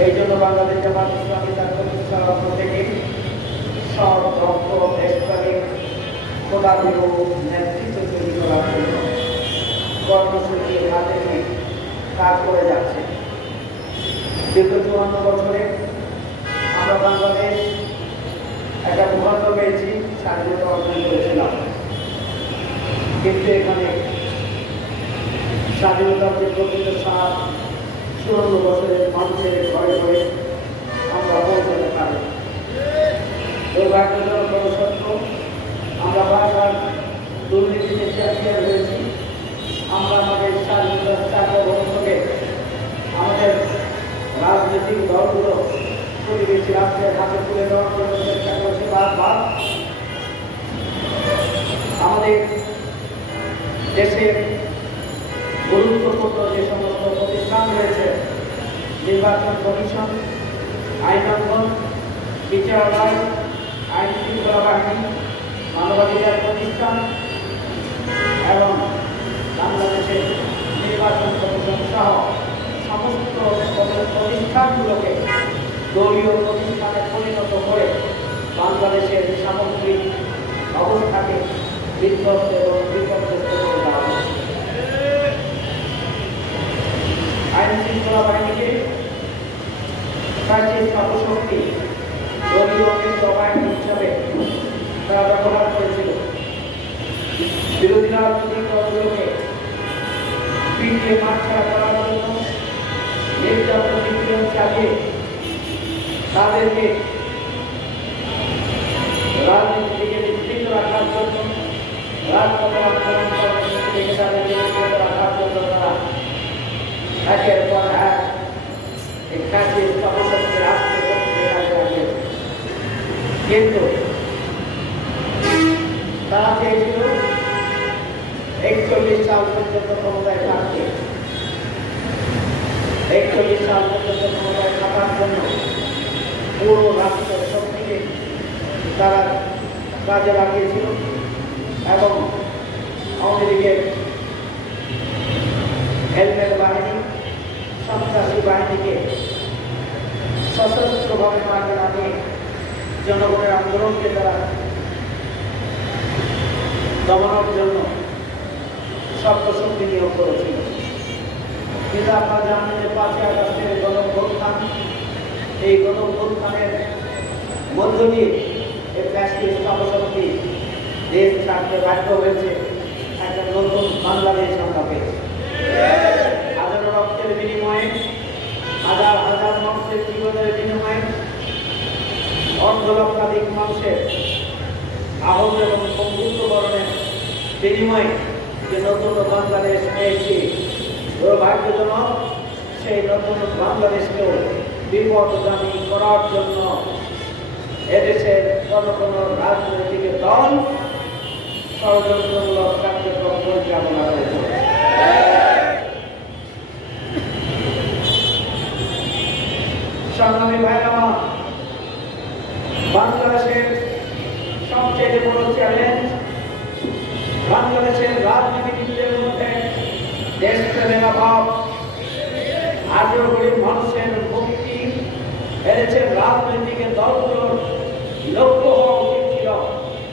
এই জন্য বাংলাদেশ জামাত ইসলামী তার প্রতিষ্ঠার লক্ষ্য থেকে সৎ দক্ষ দেশপ্রেমিক খোদাভীরু নেতৃত্ব তৈরি করার জন্য কর্মসূচি হাতে নিয়ে কাজ করে যাচ্ছে। দীর্ঘ 54 বছরে আমরা বাংলাদেশ একটা মুহূর্ত পেয়েছি, স্বাধীনতা অর্জন করেছিলাম, কিন্তু এখানে স্বাধীনতার যে প্রকৃত স্বাদ 54 বছরের মানুষের ঘরে ঘরে আমরা পৌঁছাতে পারি। দুর্ভাগ্যজনক বড় সত্য, আমরা বারবার দুর্নীতিতে চ্যাম্পিয়ন হয়েছি। আমরা আমাদের স্বাধীনতার সার্বভৌমত্বকে আমাদের রাজনৈতিক দলগুলো প্রতিবেশী রাষ্ট্রের হাতে তুলে দেওয়ার জন্য চেষ্টা করেছে বারবার। আমাদের দেশের গুরুত্বপূর্ণ যে সমস্ত প্রতিষ্ঠান রয়েছে, নির্বাচন কমিশন, আইনঙ্গন, বিচারালয়, আইন শৃঙ্খলা বাহিনী, মানবাধিকার প্রতিষ্ঠান এবং বাংলাদেশের নির্বাচন কমিশন সহ সমস্ত প্রতিষ্ঠানগুলোকে দলীয় প্রতিষ্ঠানে পরিণত করে বাংলাদেশের সামগ্রিক অবস্থাকে বিধ্বস্ত এবং বিপর্যস্ত করে দেওয়া হয়েছে। আইন শৃঙ্খলা বাহিনীকে ফ্যাসিস্ট অপশক্তি দলীয় বাহিনী হিসাবে তারা ব্যবহার করেছিল। বিরোধী রাজনৈতিক দলগুলোকে পিটিয়ে মাঠছাড়া করার জন্য নির্যাতন নিপীড়ন চালিয়ে তাদেরকে রাজনীতি থেকে নিশ্চিত রাখার জন্য রাজপথে আন্দোলন কর্মসূচি থেকে তাদেরকে নিশ্চিত রাখার জন্য তারা একের পর এক এই ফ্যাসিস্ট অপশক্তি রাষ্ট্রীয় কাজে লাগিয়েছে। কিন্তু তারা চেয়েছিল 41 সাল পর্যন্ত ক্ষমতায় থাকতে। 41 সাল পর্যন্ত ক্ষমতায় থাকার জন্য পুরো রাষ্ট্রের শক্তিকে তারা কাজে লাগিয়েছিল এবং আওয়ামী লীগের হেলমেট বাহিনী, সন্ত্রাসী বাহিনীকে সশস্ত্রভাবে মাঠে নামিয়ে জনগণের আন্দোলনকে তারা দমনের জন্য শক্তি নিয়োগ করেছিল। কিন্তু আপনারা জানেন যে 5ই আগস্টের গণঅভ্যুত্থান, এই গণঅভ্যুত্থানের মধ্য দিয়ে এই ফ্যাসিস্ট অপশক্তি দেশ ছাড়তে বাধ্য হয়েছে। একটা নতুন বাংলাদেশ আমরা পেয়েছি। হাজারো রক্তের বিনিময়ে, হাজার হাজার মানুষের জীবনের বিনিময়ে, অর্ধলক্ষাধিক মানুষের আহত এবং বন্ধুত্বকরণের বিনিময়ে যে নতুন বাংলাদেশ পেয়েছি, দুর্ভাগ্যজনক সেই নতুন বাংলাদেশকেও বিপদগামী করার জন্য এদেশের কোনো রাজনৈতিক দল ষড়যন্ত্রমূলক কার্যক্রম পরিচালনা করেছে। সংগ্রামী ভাইরা, বাংলাদেশের সবচেয়ে বড় চ্যালেঞ্জ বাংলাদেশের রাজনীতিবিদদের মধ্যে দেশপ্রেমের অভাব। আজও গরিব মানুষের মুক্তি এদেশের রাজনৈতিক দলগুলোর লক্ষ্য হওয়া উচিত ছিল,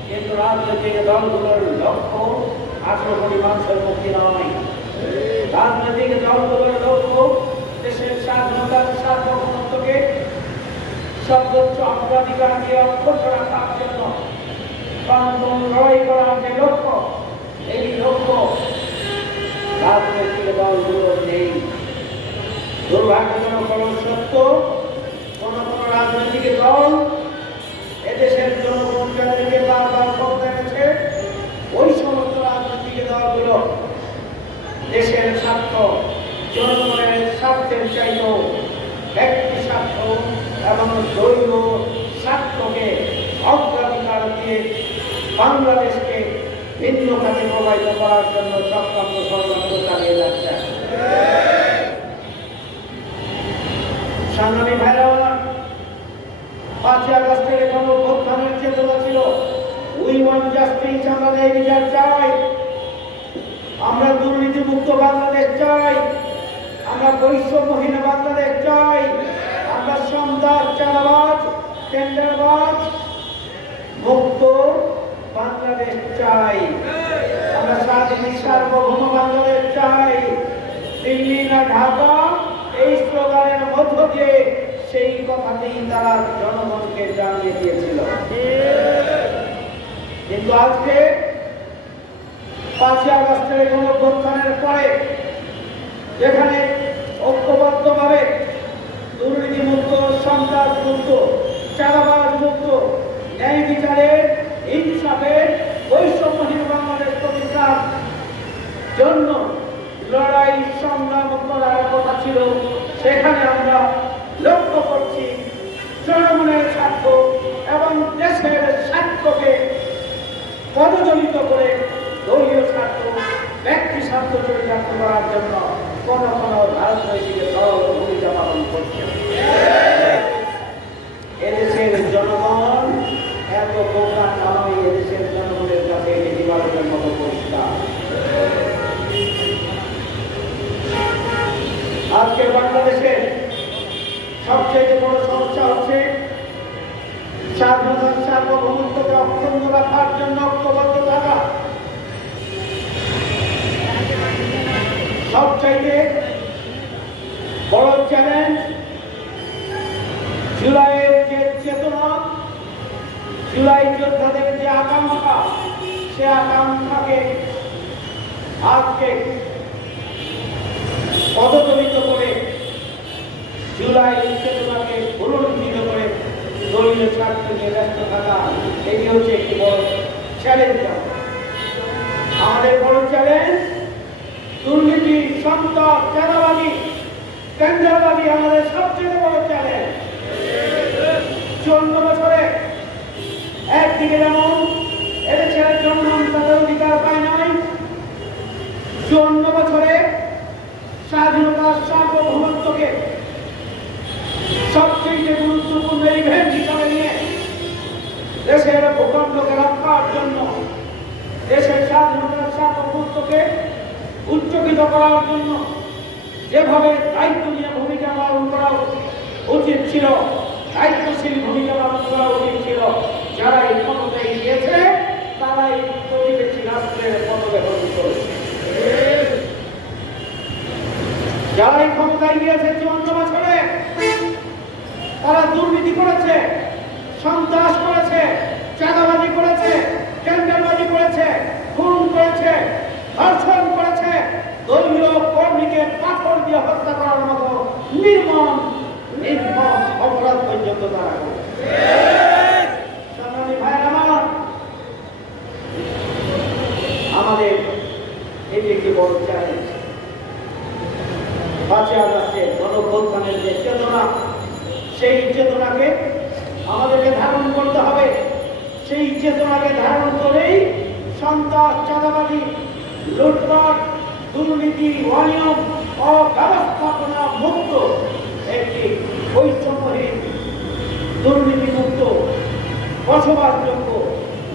কিন্তু রাজনৈতিক দলগুলোর লক্ষ্য 18 কোটি মানুষের মুক্তি নয়। রাজনৈতিক দলগুলোর লক্ষ্য দেশের স্বাধীনতার সার্বভৌমত্বকে সর্বোচ্চ অগ্রাধিকার দিয়ে অক্ষুণ্ণ রাখার জন্য লড়াই করার যে লক্ষ্য, এই লক্ষ্য রাজনৈতিক দলগুলোর নেই। দুর্ভাগ্যজনক সত্য, কোন রাজনৈতিক দল এদেশের জনগণ যাদেরকে বারবার ক্ষমতা এনেছে, ওই সমস্ত রাজনৈতিক দলগুলো দেশের স্বার্থ, জনগণের স্বার্থের চাইতেও ব্যক্তি স্বার্থ এবং দলীয় স্বার্থকে অগ্রাধিকার দিয়ে বাংলাদেশকে ভিন্ন খাতে প্রবাহিত করার জন্য চক্রান্ত ষড়যন্ত্র চালিয়ে যাচ্ছে। সংগ্রামী ভাইরা, 5ই আগস্টের গণঅভ্যুত্থানের চেতনা ছিল উই ওয়ান্ট জাস্টিস, আমরা ন্যায় বিচার চাই, আমরা দুর্নীতিমুক্ত বাংলাদেশ চাই, আমরা বৈষম্যহীন বাংলাদেশ চাই, সন্ত্রাস, চাঁদাবাজ, টেন্ডারবাজ মুক্ত বাংলাদেশ চাই। আমরা স্বাধীন সার্বভৌম বাংলাদেশ চাই। দিল্লি না ঢাকা, এই স্লোগানের মধ্য দিয়ে সেই কথাতেই তারা জনগণকে জানিয়ে দিয়েছিল। কিন্তু আজকে 5ই আগস্টের গণঅভ্যুত্থানের পরে যেখানে ঐক্যবদ্ধভাবে দুর্নীতি মুক্ত, সন্ত্রাস মুক্ত, চাঁদাবাজ মুক্ত, ন্যায় বিচারের, ইনসাফের, বৈষম্যহীন বাংলাদেশ প্রতিষ্ঠার জন্য লড়াই সংগ্রাম করার কথা ছিল, সেখানে আমরা লক্ষ্য করছি জনগণের স্বার্থ এবং দেশের স্বার্থকে পদদলিত করে দলীয় স্বার্থ, ব্যক্তি স্বার্থ চরিতার্থ করার জন্য কোন কোন রাজনৈতিক দল ভূমিকা পালন করছে। এদেশের জনগণ এত বোকা নয়, এদেশের জনগণের কাছে এটি দিবালোকের মতো পরিষ্কার। আজকে বাংলাদেশের সবচেয়ে বড় সমস্যা হচ্ছে স্বাধীনতার সার্বভৌমত্বকে অক্ষুণ্ণ রাখার জন্য ঐক্যবদ্ধ থাকা। সবচাইতে বড় চ্যালেঞ্জ জুলাইয়ের যে চেতনা, জুলাই যোদ্ধাদের যে আকাঙ্ক্ষা, সে আকাঙ্ক্ষাকে আজকে পদদলিত করে জুলাই চেতনাকে পুনরুজ্জীবিত করে দলীয় স্বার্থ নিয়ে ব্যস্ত থাকা, এটি হচ্ছে একটি বড় চ্যালেঞ্জ। আমাদের বড় চ্যালেঞ্জ দুর্নীতি, সন্ত্রাস, চাঁদাবাজি, টেন্ডারবাজি আমাদের সবচেয়ে বড় চ্যালেঞ্জ। 54 বছরে একদিকে যেমন এদেশের জনগণ তাদের অধিকার পায় নাই, 54 বছরে স্বাধীনতার সার্বভৌমত্বকে সবচেয়ে গুরুত্বপূর্ণ ইভেন্ট হিসাবে নিয়ে দেশের ভূখণ্ডকে রক্ষার জন্য, দেশের স্বাধীনতার সার্বভৌমত্বকে উচ্চকিত করার জন্য যেভাবে দায়িত্ব নিয়ে ভূমিকা পালন করা উচিত ছিল, দায়িত্বশীল ভূমিকা পালন করা উচিত ছিল, যারা এই ক্ষমতায় গিয়েছে তারাই প্রতিবেশী রাষ্ট্রের পদগ্রহণ করেছে। যারা এই ক্ষমতায় গিয়েছে 54 বছরে তারা দুর্নীতি করেছে, সন্ত্রাস করেছে, চাঁদাবাজি করেছে, টেন্ডারবাজি করেছে, খুন করেছে, ধর্ষণ করেছে, দলীয় কর্মীকে পাথর দিয়ে হত্যা করার মতো নির্মম অপরাধ পর্যন্ত তারা করেছে। আমাদের এটি একটি বড় চ্যালেঞ্জ। 5ই আগস্টের গণঅভ্যুত্থানের যে চেতনা, সেই চেতনাকে আমাদেরকে ধারণ করতে হবে। সেই চেতনাকে ধারণ করেই সন্ত্রাস, চাঁদাবাজি, লুটপাট, দুর্নীতি, অনিয়ম, অব্যবস্থাপনা মুক্ত একটি বৈষম্যহীন, দুর্নীতি মুক্ত, বসবাসযোগ্য,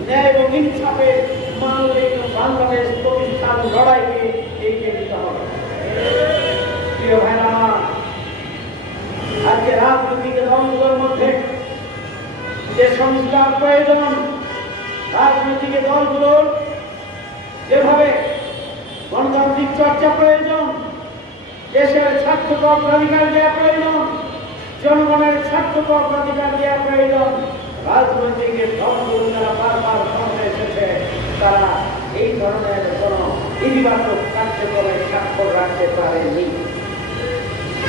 ন্যায় এবং ইনসাফের মানবিক বাংলাদেশ প্রতিষ্ঠার লড়াইকে এগিয়ে নিতে হবে। প্রিয় ভাইরা, আজকে রাজনৈতিক দলগুলোর মধ্যে যে সংস্কার প্রয়োজন, রাজনৈতিক দলগুলোর যেভাবে গণতান্ত্রিক চর্চা প্রয়োজন, দেশের স্বার্থকে অগ্রাধিকার দেওয়া প্রয়োজন, জনগণের স্বার্থকে অগ্রাধিকার দেওয়া প্রয়োজন, রাজনৈতিক দলগুলো যারা বারবার ক্ষমতায় এসেছে তারা এই ধরনের কোন ইতিবাচক কার্যক্রমে স্বাক্ষর রাখতে পারেনি।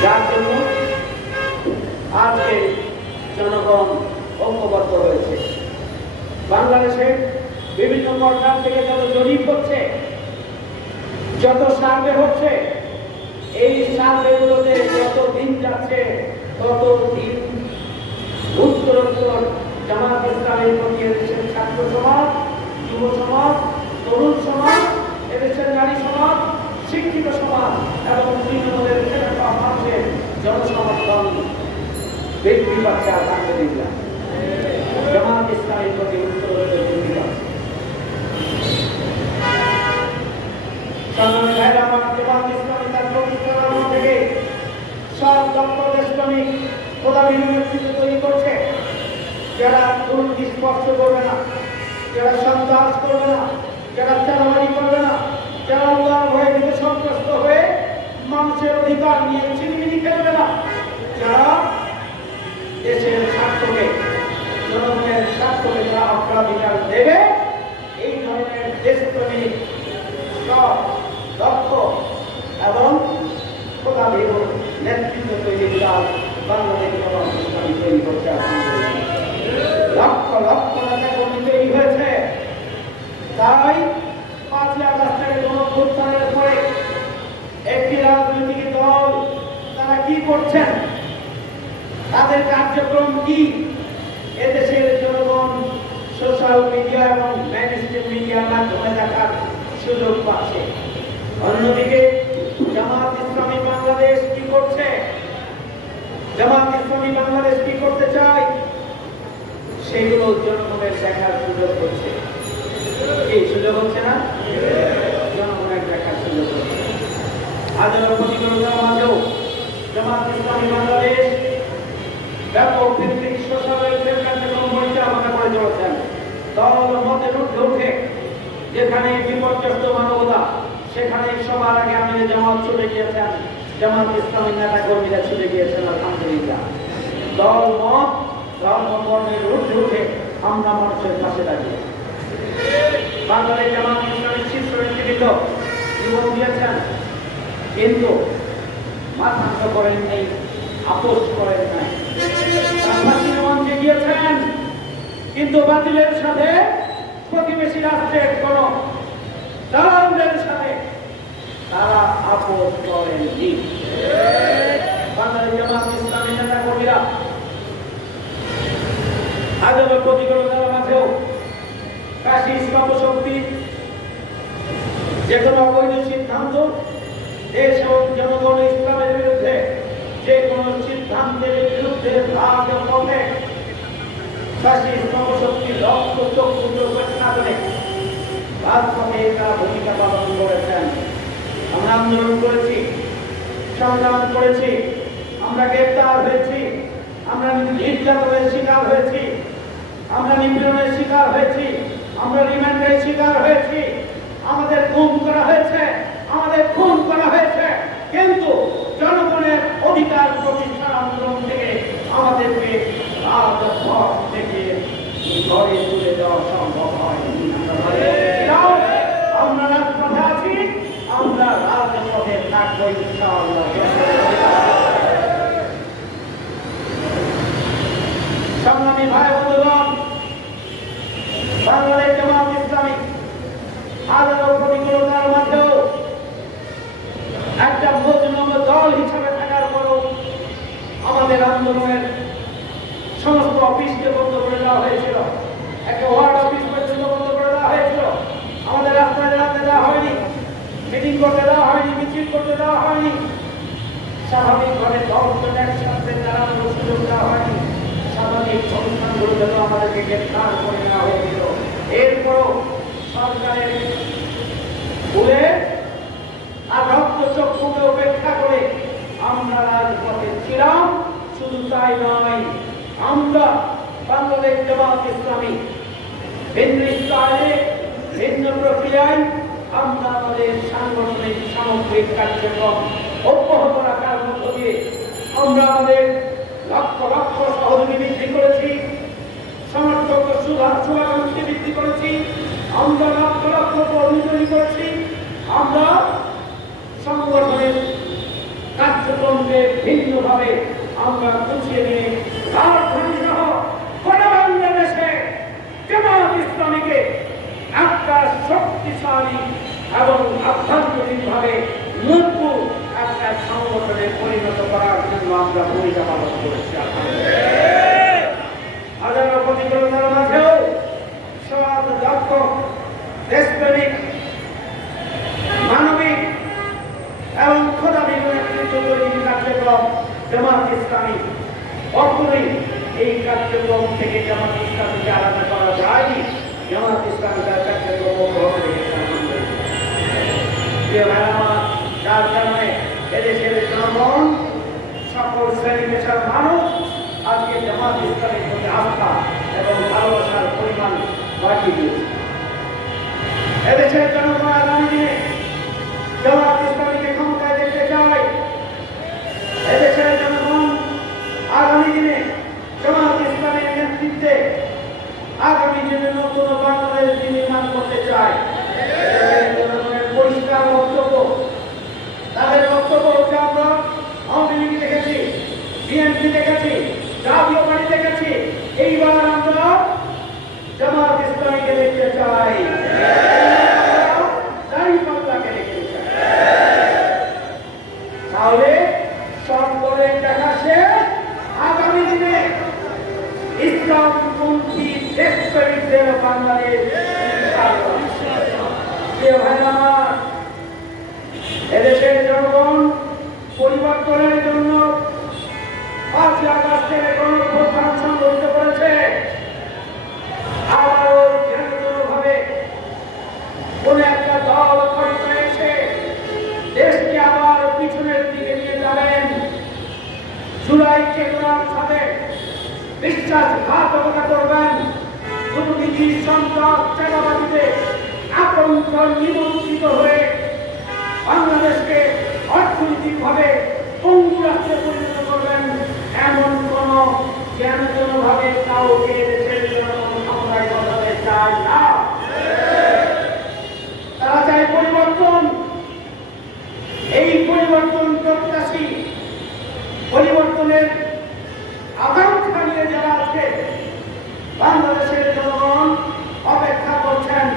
যার জন্য আজকে জনগণ ঐক্যবদ্ধ হয়েছে। বাংলাদেশের বিভিন্ন কর্নার থেকে যত জরিপ হচ্ছে, যত সার্ভে হচ্ছে, এই সার্ভেগুলোতে যত দিন যাচ্ছে তত দিন উত্তরোত্তর জামাত ইসলামের প্রতি এদেশের ছাত্র সমাজ, যুব সমাজ, তরুণ সমাজ, এদেশের নারী সমাজ, শিক্ষিত সমাজ এবং তৃণমূলের মানুষের জনসমর্থন বৃদ্ধি পাচ্ছে। আলহামদুলিল্লাহ, জামাত ইসলামের প্রতি উত্তরোত্তর বৃদ্ধি পাচ্ছে। জামাত ইসলামী তার প্রতিষ্ঠার থেকে সব দক্ষ দেশপ্রেমিক, খোদা খোদাবিহীন নেতৃত্ব তৈরি করছে, যারা দুর্নীতি স্পর্শ করবে না, যারা সন্ত্রাস করবে না, যারা চাঁদাবাজি করবে না, যারা আল্লাহর ভয়ে থেকে সন্ত্রস্ত হয়ে মানুষের অধিকার নিয়ে ছিনিমিনি খেলবে না, যারা দেশের স্বার্থকে, জনগণের স্বার্থকে যারা অগ্রাধিকার দেবে, এই ধরনের দেশপ্রেমিক সৎ, দক্ষ এবং খোদাবিহীন নেতৃত্ব তৈরি করার বাংলাদেশ তৈরি করতে লক্ষ লক্ষ নেতা কর্মী তৈরি হয়েছে। তাই 5ই আগস্টের গণঅভ্যুত্থানের পরে একটি রাজনৈতিক দল তারা কি করছেন, তাদের কার্যক্রম কি, এদেশের জনগণ সোশ্যাল মিডিয়া এবং মেইনস্ট্রিম মিডিয়ার মাধ্যমে দেখার সুযোগ পাচ্ছে। অন্যদিকে জামাত ইসলামী বাংলাদেশ কি করছে, জামাত ইসলামী বাংলাদেশ কি করতে চায়, সেগুলো জনগণের দেখার সুযোগ হচ্ছে। এই সুযোগ হচ্ছে না, জনগণের দেখার সুযোগ হচ্ছে। হাজারো প্রতিকূলতার মাঝেও জামাত ইসলামী বাংলাদেশ ব্যাপক ভিত্তিক সোশ্যাল ওয়েলফেয়ার কার্যক্রম পরিচালনা করে চলেছেন। দল মতের ঊর্ধ্বে উঠে যেখানে বিপর্যস্ত মানবতা, সেখানে সবার আগে আমিরে জামাত ছুটে গিয়েছেন, জামাত ইসলামী নেতা কর্মীরা ছুটে গিয়েছেন। আলহামদুলিল্লাহ, দল মত ধর্ম বর্ণের ঊর্ধ্বে উঠে আমরা মানুষের পাশে দাঁড়িয়ে বাংলাদেশ জামাত ইসলামীর শীর্ষ নেতৃবৃন্দ জীবন দিয়েছেন, কিন্তু মাথা নত করেন নেই, আপোষ করেন নাই। বাতিলের মঞ্চে গিয়েছেন, কিন্তু বাতিলের সাথে প্রতিবেশী রাষ্ট্রের কোন দালালদের সাথে তারা আপোষ করেননি। বাংলাদেশ জামাত ইসলামী নেতা কর্মীরা হাজারো প্রতিকূলতার মাঝেও কাশী ইসলাম শক্তি যে কোনো অবৈধ সিদ্ধান্ত, দেশ এবং জনগণ ইসলামের বিরুদ্ধে যে কোনো সিদ্ধান্তের বিরুদ্ধে রাজপথে কাশী ইসলাম শক্তি রক্ত চক্ষু উপেক্ষা করে রাজপথে তারা ভূমিকা পালন করেছেন। আমরা আন্দোলন করেছি, সংগ্রাম করেছি, আমরা গ্রেপ্তার হয়েছি, আমরা নির্যাতনের শিকার হয়েছি, আমরা নিপীড়নের শিকার হয়েছি, আমরা রিমান্ডের শিকার হয়েছি, আমাদের গুম করা হয়েছে, আমাদের খুন করা হয়েছে, কিন্তু জনগণের অধিকার প্রতিষ্ঠার আন্দোলন থেকে আমাদেরকে রাজপথ থেকে ঘরে তুলে দেওয়া সম্ভব হয়নি। আমরা রাজপথে আছি, আমরা রাজপথে থাকবো ইনশাআল্লাহ। সংগ্রামী ভাই বন্ধুগণ, বাংলাদেশ জামাত ইসলামী হাজারো প্রতিকূলতার মাঝেও একটা মজলুম দল হিসাবে থাকার পরও আমাদের আন্দোলনের সমস্ত অফিসকে বন্ধ করে দেওয়া হয়েছিল, একটা ওয়ার্ড অফিস পর্যন্ত বন্ধ করে দেওয়া হয়েছিল, আমাদের রাস্তায় দাঁড়াতে দেওয়া হয়নি, মিটিং করতে দেওয়া হয়নি, মিছিল করতে দেওয়া হয়নি, স্বাভাবিকভাবে দলজন একসাথে দাঁড়ানোর সুযোগ দেওয়া হয়নি, সামাজিক সংস্থানগুলোতে তো আমাদেরকে গ্রেফতার করে নেওয়া হয়েছিল। এরপরও সরকারের ভুলে আর রক্ত চক্ষুকে উপেক্ষা করে আমরা রাজপথে ছিলাম। শুধু তাই নয়, আমরা বাংলাদেশ জামাত ইসলামী ভিন্ন স্টাইলে, ভিন্ন প্রক্রিয়ায় আমরা আমাদের সাংগঠনিক সামগ্রিক কার্যক্রম অব্যাহত রাখার মধ্য দিয়ে আমরা আমাদের লক্ষ লক্ষ সহযোগী বৃদ্ধি করেছি, সমর্থক শুভাকাঙ্ক্ষী বৃদ্ধি করেছি, আমরা লক্ষ লক্ষ কর্মী তৈরি করেছি, আমরা সংগঠনের কার্যক্রমকে ভিন্নভাবে আমরা গুছিয়ে নিয়ে রাজধানী সহ গোটা বাংলাদেশে জামাত ইসলামীকে একটা শক্তিশালী এবং আভ্যন্তরীণভাবে মজবুত একটা সংগঠনে পরিণত করার জন্য আমরা ভূমিকা পালন করেছি। হাজারো প্রতিকূলতার মাঝেও সৎ, দক্ষ, দেশপ্রেমিক, মানবিক এবং খোদাবিহীন নেতৃত্ব তৈরির কার্যক্রম জামাত ইসলামী কখনোই এই কার্যক্রম থেকে জামাত ইসলামীকে আলাদা করা যায়নি। জামাত ইসলামী তার কার্যক্রম অব্যাহত রেখেছে। যার কারণে এদেশের জনগণ, সকল শ্রেণী পেশার মানুষ পাঠিয়ে দিয়েছে। এদেশের জনগণ আগামী দিনে জামাত ইসলামীকে ক্ষমতায় দেখতে চায়। এদেশের জনগণ আগামী দিনে জামাত ইসলামের নেতৃত্বে আগামী দিনে নতুন বাংলাদেশ নির্মাণ করতে চায়। জনগণের পরিষ্কার বক্তব্য, তাদের বক্তব্য হচ্ছে আমরা আওয়ামী লীগ দেখেছি, বিএনপি দেখেছি, জাতীয় পার্টি দেখেছি, এইবার আমরা জামাত ইসলামীকে দেখতে চাই, দাঁড়িপাল্লাকে দেখতে চাই। তাহলে সকলের দেখা শেষ। আগামী দিনে ইসলামপন্থী দেশপ্রেমিকদের বাংলাদেশ এদেশের জনগণ পরিবর্তনের জন্য 5 আগস্টের গণঅভ্যুত্থান সংগঠিত করেছে। আবারও ভাবে কোন একটা দল ক্ষমতায় এসে দেশকে আবার পিছনের দিকে নিয়ে যাবেন, জুলাই চেতনার সাথে বিশ্বাসঘাতকতা করবেন, দুর্নীতি, সন্ত্রাস, চাঁদাবাজিতে আকন্ঠন নিমন্ত্রিত হয়ে বাংলাদেশকে অর্থনৈতিকভাবে পঙ্গু রাষ্ট্রে পরিণত করবেন, এমন কোন ভাবে কাউকে দেশের জনগণ ক্ষমতায় বসাতে চায় না। তারা চায় পরিবর্তন। এই পরিবর্তন প্রত্যাশী, পরিবর্তনের আকাঙ্ক্ষা নিয়ে যারা আছে বাংলাদেশের জনগণ অপেক্ষা করছেন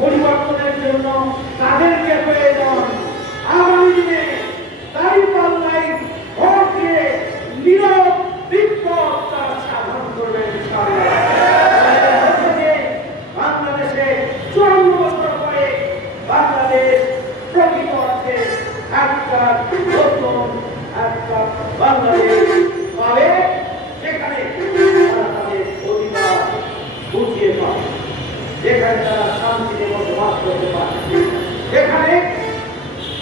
পরিবর্তনের জন্য। তাদেরকে প্রয়োজন আগামী দিনে দাঁড়িপাল্লায় ভোট দিয়ে নীরব বিপ্লব তারা সাধন করবেন। বাংলাদেশে 54 বছর পরে বাংলাদেশ প্রকৃত অর্থে একটা নতুন একটা বাংলাদেশ পাবে, যেখানে তারা তাদের অধিকার বুঝিয়ে পাবে, যেখানে তারা শান্তিতে বসবাস করতে পারে, যেখানে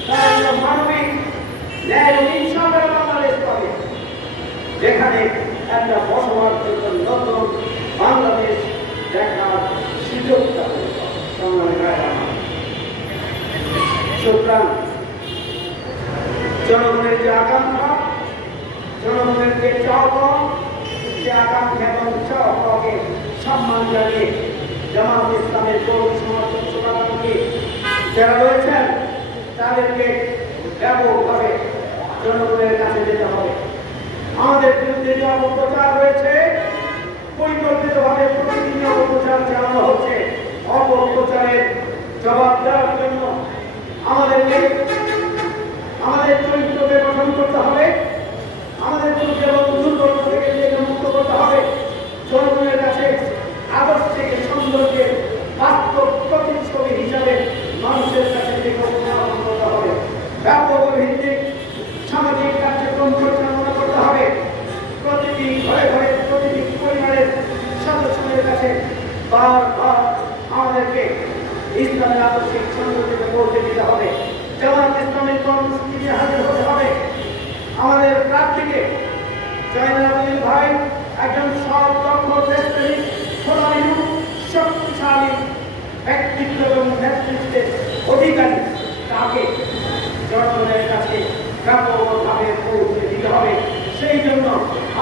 তারা মানবিক ন্যায় ও ইনসাফের বাংলাদেশ পাবে, যেখানে একটা বসবাসযোগ্য নতুন বাংলাদেশ দেখার সুযোগ তাদের সুতরাং জনগণের যে আকাঙ্ক্ষা, জনগণের যে চাওয়া, সে আকাঙ্ক্ষা এবং চাওয়াকে সম্মান জানিয়ে জামাত ইসলামের কর্মী সমর্থক শুভাকাঙ্ক্ষী যারা রয়েছেন তাদেরকে ব্যাপকভাবে জনগণের কাছে যেতে হবে। আমাদের বিরুদ্ধে যে অপপ্রচার রয়েছে, পরিকল্পিতভাবে প্রতিদিন অপপ্রচার চালানো হচ্ছে। অপপ্রচারের জবাব দেওয়ার জন্য আমাদেরকে আমাদের চরিত্রকে গঠন করতে হবে, আমাদের চরিত্র এবং দুর্বল থেকে নিজেকে মুক্ত করতে হবে। জনগণের কাছে আদর্শ থেকে সৌন্দর্যের বাস্তব প্রতিচ্ছবি হিসাবে মানুষের কাছে উপস্থাপন করতে হবে। ব্যাপক ভিত্তিক সামাজিক কার্যক্রম পরিচালনা করতে হবে। প্রতিটি ঘরে ঘরে, প্রতিটি পরিবারের সদস্যদের কাছে বারবার আমাদেরকে ইসলামের আদর্শিক সৌন্দর্যকে পৌঁছে দিতে হবে। জামাত ইসলামের কর্মসূচি নিয়ে হাজির হতে হবে। আমাদের প্রার্থীকে জয়নাল আবেদিন ভাই একজন সৎ, দক্ষ, দেশপ্রেমিক, খোদাবিহীন, শক্তিশালী ব্যক্তিত্ব এবং নেতৃত্বের অধিকারী, তাকে জনগণের কাছে ব্যাপকভাবে পৌঁছে দিতে হবে। সেই জন্য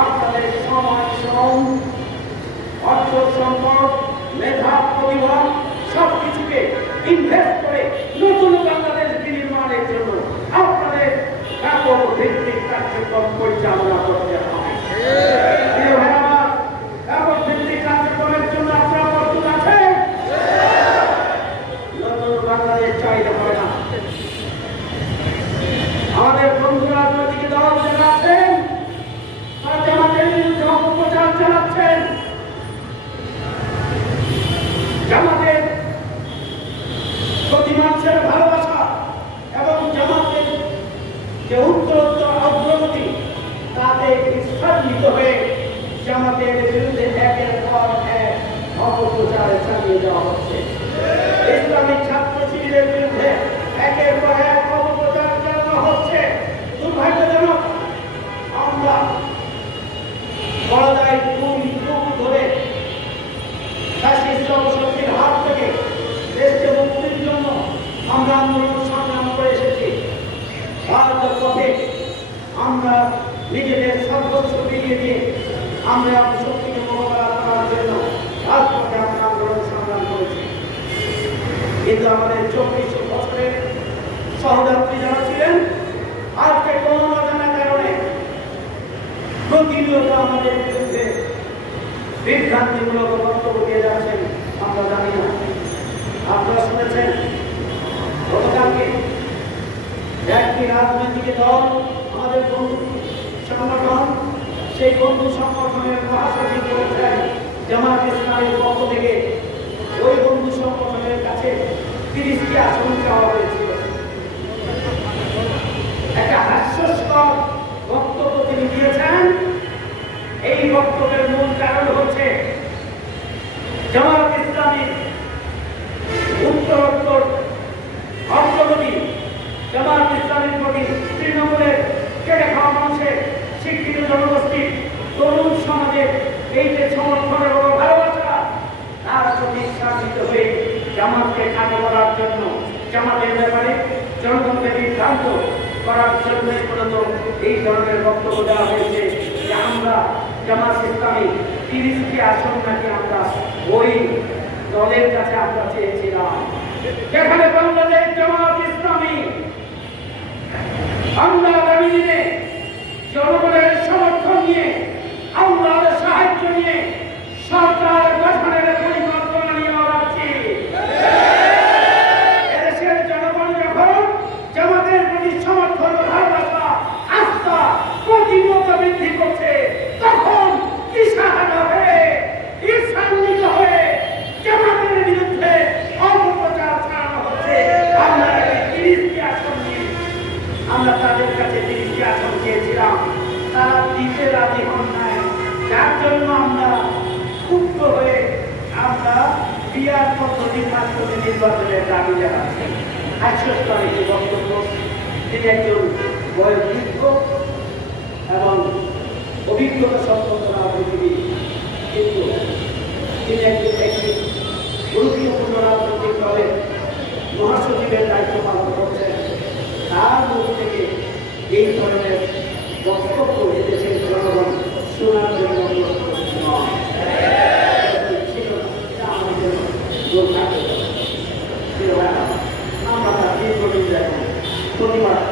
আপনাদের সময়, শ্রম, অর্থ সম্পদ, মেধা, প্রতিভা সবকিছুকে ইনভেস্ট করে নতুন বাংলাদেশ বিনির্মাণের জন্য আপনাদের ব্যাপক ভিত্তিক কার্যক্রম পরিচালনা করতে হবে। ব্যাপক ভিত্তিক কার্যক্রমের জন্য আপনারা প্রস্তুত আছেন? নতুন বাংলাদেশ চাইতে হবে না। আমাদের বন্ধুরা রাজনৈতিক দল যারা আছেন তারা জামাতের বিরুদ্ধে অপপ্রচার চালাচ্ছেন। জামাতের প্রতি মানুষের ভালোবাসা এবং জামাতের যে উত্তরোত্তর অগ্রগতি তাতে স্তম্ভিত হয়ে জামাতের বিরুদ্ধে একের পর এক অপপ্রচার চালিয়ে যাওয়া হচ্ছে। ইসলামিক ছাত্র শিবিরের বিরুদ্ধে একের পর এক অপপ্রচার চালানো হচ্ছে। দুর্ভাগ্যজনক, আমরা বলা যায় দুই যুগ ধরে ফ্যাসিস্ট শক্তির আমরা আন্দোলন সংগ্রাম করে এসেছি। ভারতের পথে আমরা নিজেদের সর্বোচ্চ বিলিয়ে দিয়ে আমরা শক্তিকে মোকাবেলা করার জন্য রাজপথে আমরা আন্দোলন সংগ্রাম করেছি। কিন্তু আমাদের 24 বছরের সহযাত্রী যারা ছিলেন আজকে কোনো না জানার কারণে প্রতিনিয়ত আমাদের বিরুদ্ধে বিভ্রান্তিমূলক বক্তব্য দিয়ে যাচ্ছেন। আমরা জানি না, আপনারা শুনেছেন গতকালকে একটি রাজনৈতিক দল আমাদের বন্ধু সংগঠন, সেই বন্ধু সংগঠনের মহাসচিব বলেছেন জামায়াত ইসলামের পক্ষ থেকে ওই বন্ধু সংগঠনের কাছে 30টি আসন চাওয়া হয়েছিল। একটা হাস্যস্কর বক্তব্য তিনি দিয়েছেন। এই বক্তব্যের মূল কারণ হচ্ছে জামায়াত ইসলামীর উত্তরোত্তর অগ্রগতি, জামায়াত ইসলামীর প্রতি তৃণমূলের কেটে খাওয়া মানুষের, শিক্ষিত জনগোষ্ঠীর, তরুণ সমাজের এই যে সমর্থন এবং ভালোবাসা, তার প্রতি শাসিত হয়ে জামাতকে খাটো করার জন্য, জামাতের ব্যাপারে জনগণকে বিভ্রান্ত করার জন্যই মূলত এই ধরনের বক্তব্য দেওয়া হয়েছে যে আমরা জামাত ইসলামী 30টি আসন নাকি আমরা ওই দলের কাছে আমরা চেয়েছিলাম, যেখানে বাংলাদেশ জামাত ইসলামী আমরা আগামী দিনে জনগণের সমর্থন নিয়ে, আল্লাহর সাহায্য নিয়ে সরকার গঠনের পরিকল্পনা নিয়ে আছি। এদেশের জনগণ যখন জামাতের প্রতি সমর্থন, ভালোবাসা, আস্থা প্রতিনিয়ত বৃদ্ধি করছে, তখন দিশাহারা হয়ে, ঈর্ষান্বিত হয়ে জামাতের বিরুদ্ধে অপপ্রচার চালানো হচ্ছে। আমরা 30টি আসন নিয়ে আমরা তাদের কাছে 30টি আসন চেয়েছিলাম, তারা দিতে রাজি হন নাই, যার জন্য আমরা ক্ষুব্ধ হয়ে আমরা বিয়ার পদ্ধতির মাধ্যমে নির্বাচনের দাবি জানাচ্ছি। হাস্যস্কর একটি বক্তব্য। তিনি একজন বয়োবৃদ্ধ এবং অভিজ্ঞতা সম্পন্ন রাজনীতিবিদ, কিন্তু তিনি একটি গুরুত্বপূর্ণ রাজনৈতিক দলের মহাসচিবের দায়িত্ব পালন করছেন। তার মুখ থেকে এই ধরনের বক্তব্য এদেশের জনগণ শোনার জন্য আমরা তার দীর্ঘদিন দেখুন প্রতিবাদ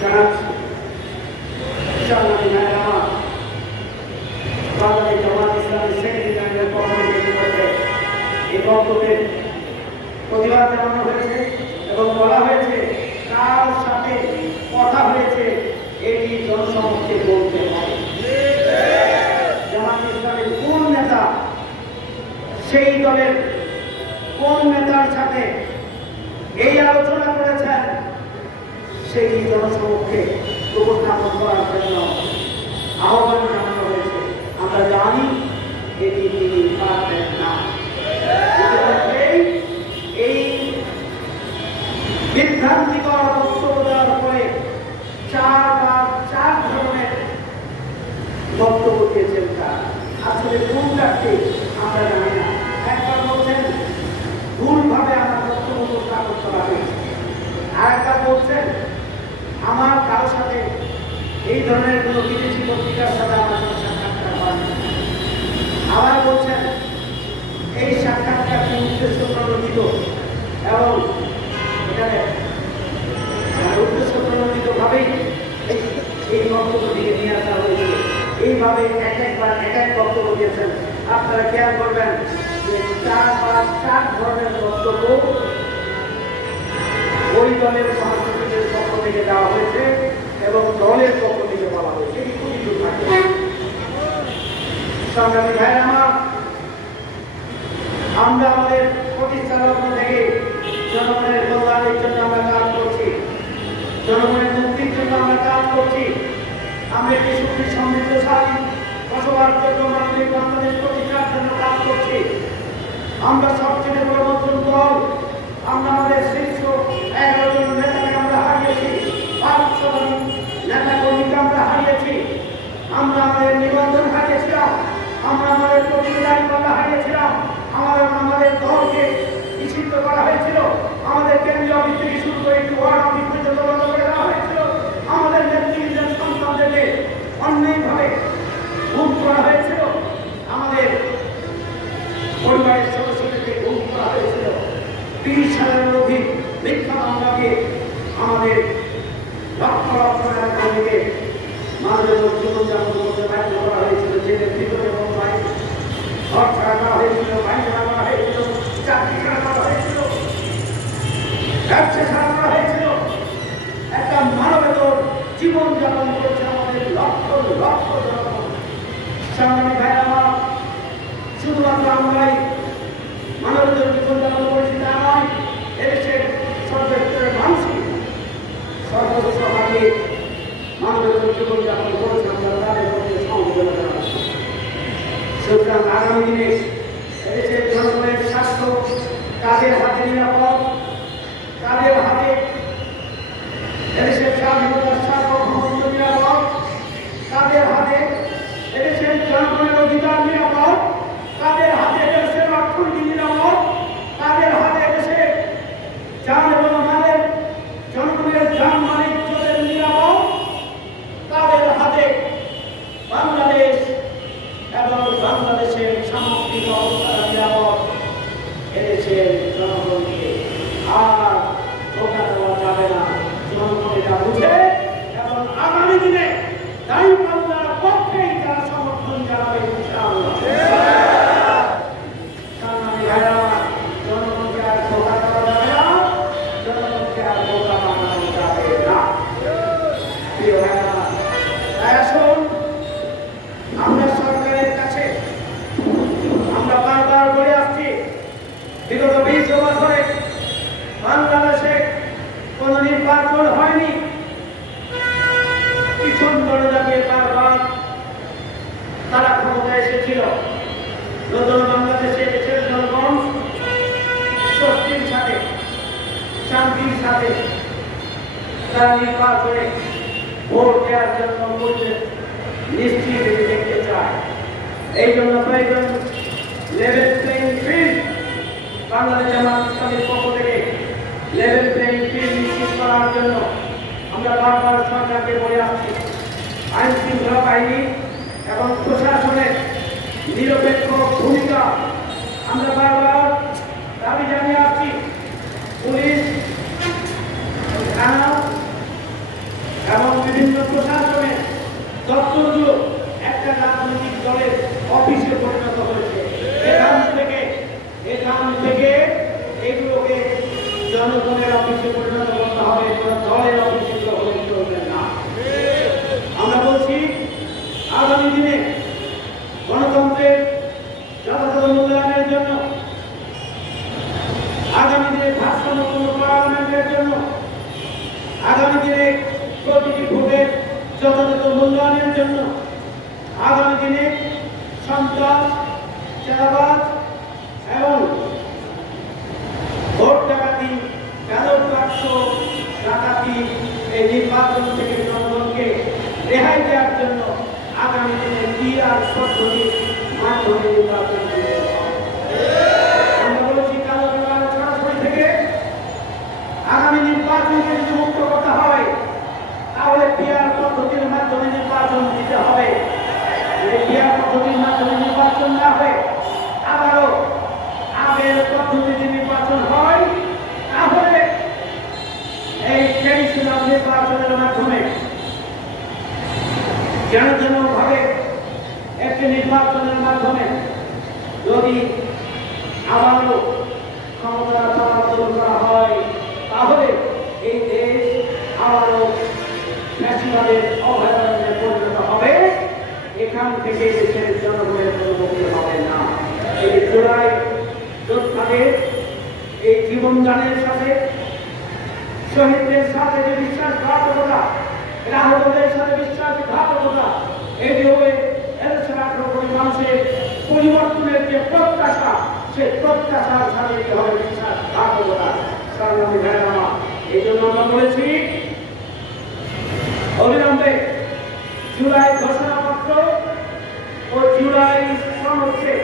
জানাচ্ছি। বাংলাদেশ জামাত ইসলামী সেক্রেটারিয়ের পক্ষ থেকে এই বক্তব্যের প্রতিবাদ জানানো হয়েছে এবং বলা হয়েছে কার সাথে কথা হয়েছে এটি জনসমক্ষে বলতে হবে। জামাত ইসলামের কোন নেতা, সেই দলের কোন নেতার সাথে এই আলোচনা করেছেন সেটি জনসমক্ষে উপস্থাপন করার জন্য আহ্বান জানানো হয়েছে। আমরা জানি এটি তিনি পারবেন না। এই বিভ্রান্তিকর বক্তব্য দেওয়ার পরে 4 ধরনের বক্তব্য দিয়েছেন। তার আসলে কোনটাকে আমরা জানি না। একবার বলছেন ভুলভাবে আমার বক্তব্য উপস্থাপন করা হয়েছে, আরেকটা বলছেন আমার কারোর সাথে এই ধরনের কোনো বিদেশি পত্রিকার সাথে আমার কোনো সাক্ষাৎকার হয়নি। আবার বলছেন এই সাক্ষাৎকারটি উদ্দেশ্য প্রণোদিত এবং এখানে উদ্দেশ্য প্রণোদিতভাবেই এই বক্তব্যটিকে নিয়ে আসা হয়েছে। এইভাবে এক এক বক্তব্য দিয়েছেন। আপনারা খেয়াল করবেন যে 4 ধরনের বক্তব্য ওই দলের মহাসচিবের পক্ষ থেকে দেওয়া হয়েছে এবং দলের পক্ষ থেকে বলা হয়েছে। সংগ্রামী ভাইয়ের আমার, আমরা আমাদের প্রতিষ্ঠালগ্ন থেকে জনগণের কল্যাণের জন্য আমরা কাজ করছি, জনগণের মুক্তির জন্য আমরা কাজ করছি। আমরা একটি সুখী সমৃদ্ধশালী বসবাস জন্য মানবিক বাংলাদেশ প্রতিষ্ঠার জন্য কাজ করছি। আমরা সবচেয়ে বড় নতুন দল, আমরা আমাদের শীর্ষ 11 জন নেতাকে আমরা হারিয়েছি, 500 নেতা কর্মীকে আমরা হারিয়েছি, আমরা আমাদের নিবন্ধন হারিয়েছিলাম, আমরা আমাদের প্রতিনিধি হারিয়েছিলাম, আমাদের দলকে নিষিদ্ধ করা হয়েছিল, আমাদের কেন্দ্রীয় অফিস থেকে শুরু করে একটি ওয়ার্ড অফিস পর্যন্ত বন্ধ করে দেওয়া হয়েছিল। আমাদের নেতৃত্বের সন্তানদেরকে অন্যায়ভাবে গুম করা হয়েছিল। আমাদের পরিবারের সদস্যদেরকে গুম করা হয়েছিল। 30,000-এর অধিক মিথ্যা মামলাকে আমাদের লক্ষ লক্ষ টাকা কর্মীকে মানুষের জীবনযাপন করতে বাধ্য করা হয়েছিল। জেলের ভিতরে এবং বাইরে ঘর ছাড়া করা হয়েছিল, বাড়ি ছাড়া করা হয়েছিল, চাকরি ছাড়া করা হয়েছিল, ব্যবসা ছাড়া করা হয়েছিল। একটা মানবেতর জীবনযাপন করছে আমাদের লক্ষ লক্ষ জনগণ। সামনে ভাই আমার, শুধুমাত্র আমরাই মানবেতর জীবনযাপন করেছি তা নয়, এদেশের সর্বস্তরের মানুষই সর্বস্বভাবে মানবেতর জীবনযাপন করেছে। আমরা তাদের মধ্যে সমবেদনা জানাচ্ছি। সুতরাং আগামী দিনে এদেশের জনগণের স্বাস্থ্য কাদের হাতে নিরাপদ, কাদের হাতে এদেশের স্বাধীনতার সার্বভৌমত্ব নিরাপদ, কাদের হাতে এদেশের জনগণের অধিকার নিরাপদ, কাদের হাতে এদেশের অর্থনীতি নিরাপদ, কাদের হাতে এদেশের যান এবং মালের জনগণের যান মালিক নিরাপদ, তাদের হাতে বাংলাদেশ এবং বাংলাদেশের সামগ্রিক অবস্থা নিরাপদ। এদেশের জনগণকে আর ধোঁকা দেওয়া যাবে না। জনগণ এটা বুঝে এবং আগামী দিনে দাঁড়িপাল্লার পক্ষেই তারা সমর্থন জানাবে ইনশাআল্লাহ। জনগণকে আর ধোঁকা দেওয়া যাবে না, জনগণকে আর ধোঁকা বানানো যাবে না। প্রিয় ভাইরা, তাই আসুন আমরা সরকারের কাছে আমরা বারবার বলে আসছি, বিগত 20 বছরে বাংলাদেশে কোন নির্বাচন হয়নি। পিছন দরজাকে বারবার তারা ক্ষমতায় এসেছিল। নতুন বাংলাদেশে দেশের জনগণ স্বস্তির সাথে শান্তির সাথে তারা নির্বাচনে ভোট দেওয়ার জন্য নিশ্চিত দেখতে চায়। এই জন্য প্রয়োজন level playing field. Bangladesh Jamaat ইসলামীর পক্ষ থেকে লেভেল প্লেইং ফিল্ড নিশ্চিত করার জন্য আমরা বারবার সরকারকে বলে আসছি, আইন শৃঙ্খলা বাহিনী এবং প্রশাসনের নিরপেক্ষ ভূমিকা আমরা বারবার দাবি জানিয়ে আসছি। পুলিশ, থানা এবং বিভিন্ন প্রশাসনের দপ্তরগুলো একটা রাজনৈতিক দলের অফিসে পরিণত হয়েছে। এখান থেকে এগুলোকে জনগণের অফিসে পরিণত করতে হবে, দলের অফিসে হলে চলবে না। আমরা বলছি আগামী দিনে গণতন্ত্রের যথাযথ মূল্যায়নের জন্য, আগামী দিনে ভারসাম্যপূর্ণ পার্লামেন্টের জন্য, আগামী দিনে প্রতিটি ভোটের যথাযথ মূল্যায়নের জন্য, আগামী দিনে সন্ত্রাস, চাঁদাবাজ এবং ভোট ডাকাতি, ব্যালট বাক্স ডাকাতি এই নির্বাচন থেকে জনগণকে রেহাই দেওয়ার জন্য আগামী দিনে পিআর পদ্ধতির মাধ্যমে নির্বাচন করতে হবে। আমরা বলেছি কালো টাকা ছড়াছড়ি থেকে আগামী নির্বাচনকে যদি মুক্ত করতে হয় তাহলে পিআর পদ্ধতির মাধ্যমে নির্বাচন দিতে হবে। যদি পিআর পদ্ধতির মাধ্যমে নির্বাচন না হয়, আবারও আগের পদ্ধতিতে নির্বাচন হয়, তাহলে এই ট্রেডিশনাল নির্বাচনের মাধ্যমে যেন ভাবে একটি নির্বাচনের মাধ্যমে যদি আবারও ক্ষমতা পরিবর্তন করা হয়, তাহলে এই দেশ আবারও ফ্যাসিবাদের অভয়ারণ্যে পরিণত হবে। এখান থেকে দেশের জনগণের কোনো মুক্তি হবে না। এই জুলাই যোদ্ধাদের এই জীবনদানের সাথে, শহীদদের সাথে যে বিশ্বাসঘাতকতা, আহতদের সাথে বিশ্বাসঘাতকতা, এইভাবে 118 কোটি মানুষের পরিবর্তনের যে প্রত্যাশা, সেই প্রত্যাশার সাথে হবে বিশ্বাসঘাতকতা। সংগ্রামী ভাইরা, এই জন্য আমরা বলেছি অবিলম্বে জুলাই ঘোষণাপত্র ও জুলাই সনদকে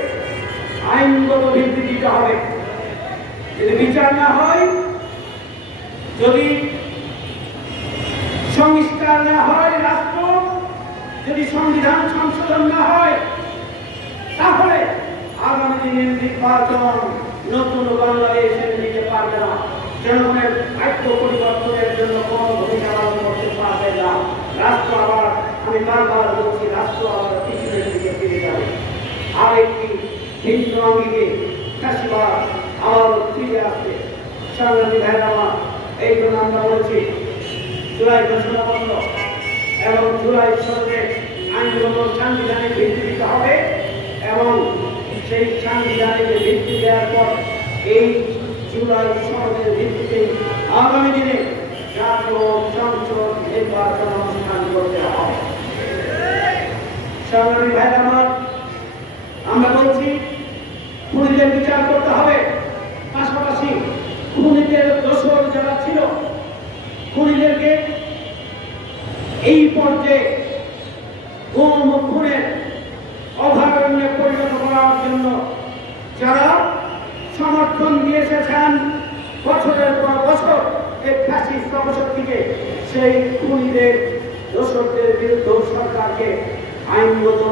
আইনগত ভিত্তি দিতে হবে। যদি বিচার না হয় যদি সংস্কার না হয়, রাষ্ট্র যদি সংবিধান সংশোধন না হয়, তাহলে আগামী দিনের নির্বাচন নতুন বাংলাদেশ নিতে পারবে না। জনগণের ভাগ্য পরিবর্তনের জন্য কোন ভূমিকা পালন করতে পারবে না। রাষ্ট্র আবার, আমি বারবার বলছি, রাষ্ট্র আবার পিছনের দিকে ফিরে যাবে। আর একটি ভিন্ন অঙ্গিকে চাষিবাদ আবার ফিরে আসবে। সংগ্রামী ভাইয়েরা আমার, এই জন্য আমরা বলেছি জুলাই ঘোষণাপত্র এবং জুলাই সনদের আইনগত সাংবিধানিক ভিত্তি দিতে হবে এবং সেই সাংবিধানিক ভিত্তি দেওয়ার পর এই জুলাই সনদের ভিত্তিতে আগামী দিনে জাতীয় সংসদ নির্বাচন অনুষ্ঠান করতে হবে। সংগ্রামী ভাইরা আমার, আমরা বলছি খুনিদের বিচার করতে হবে, পাশাপাশি খুনিদের দোষর যারা ছিল খুনিদেরকে এই পর্যায়ে খুনের অভয়ারণ্যে পরিণত করার জন্য যারা সমর্থন দিয়ে এসেছেন বছরের পর বছর এই ফ্যাসিস্ট অপশক্তিকে, সেই খুনিদের দোষরদের বিরুদ্ধে সরকারকে আইনগত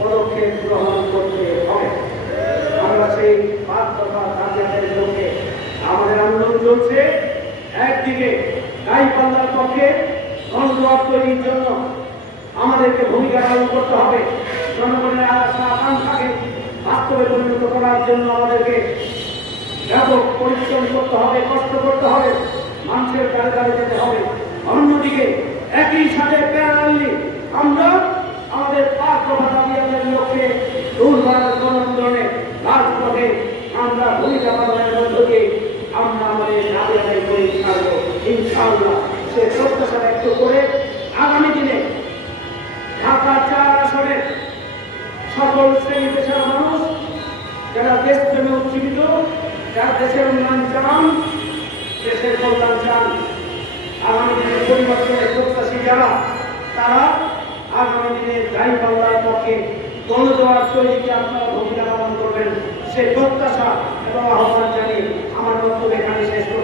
পদক্ষেপ গ্রহণ করতে হবে। আমরা সেই 5 দফা দাবির লক্ষ্যে আমাদের আন্দোলন চলছে। একদিকে দাঁড়িপাল্লার পক্ষে গণজবাব তৈরির জন্য আমাদেরকে ভূমিকা পালন করতে হবে। জনগণের আশা আকাঙ্ক্ষাকে বাস্তবে পরিণত করার জন্য আমাদেরকে ব্যাপক পরিশ্রম করতে হবে, কষ্ট করতে হবে, মানুষের দ্বারে দ্বারে যেতে হবে। অন্যদিকে একই সাথে প্যারালালি আমরা আমাদের 5 দফা দাবির লক্ষ্যে দুর্বার গণআন্দোলনে রাজপথে আমরা ভূমিকা পালনের মধ্য দিয়ে আমরা আমাদের দাবি আদায় করে ছাড়বো ইনশাআল্লাহ। সে প্রত্যাশা ব্যক্ত করে আগামী দিনে ঢাকা 4 আসনের সকল শ্রেণী পেশার মানুষ যারা দেশপ্রেমে উজ্জীবিত, যারা দেশের উন্নয়ন চান, দেশের কল্যাণ চান, আগামী দিনের পরিবর্তনের প্রত্যাশী যারা, তারা আগামী দিনে দাঁড়িপাল্লার পক্ষে গণজবাব তৈরিতে আপনারা ভূমিকা পালন করবেন, সে প্রত্যাশা এবং আহ্বান জানিয়ে আমার বক্তব্য এখানে শেষ করছি।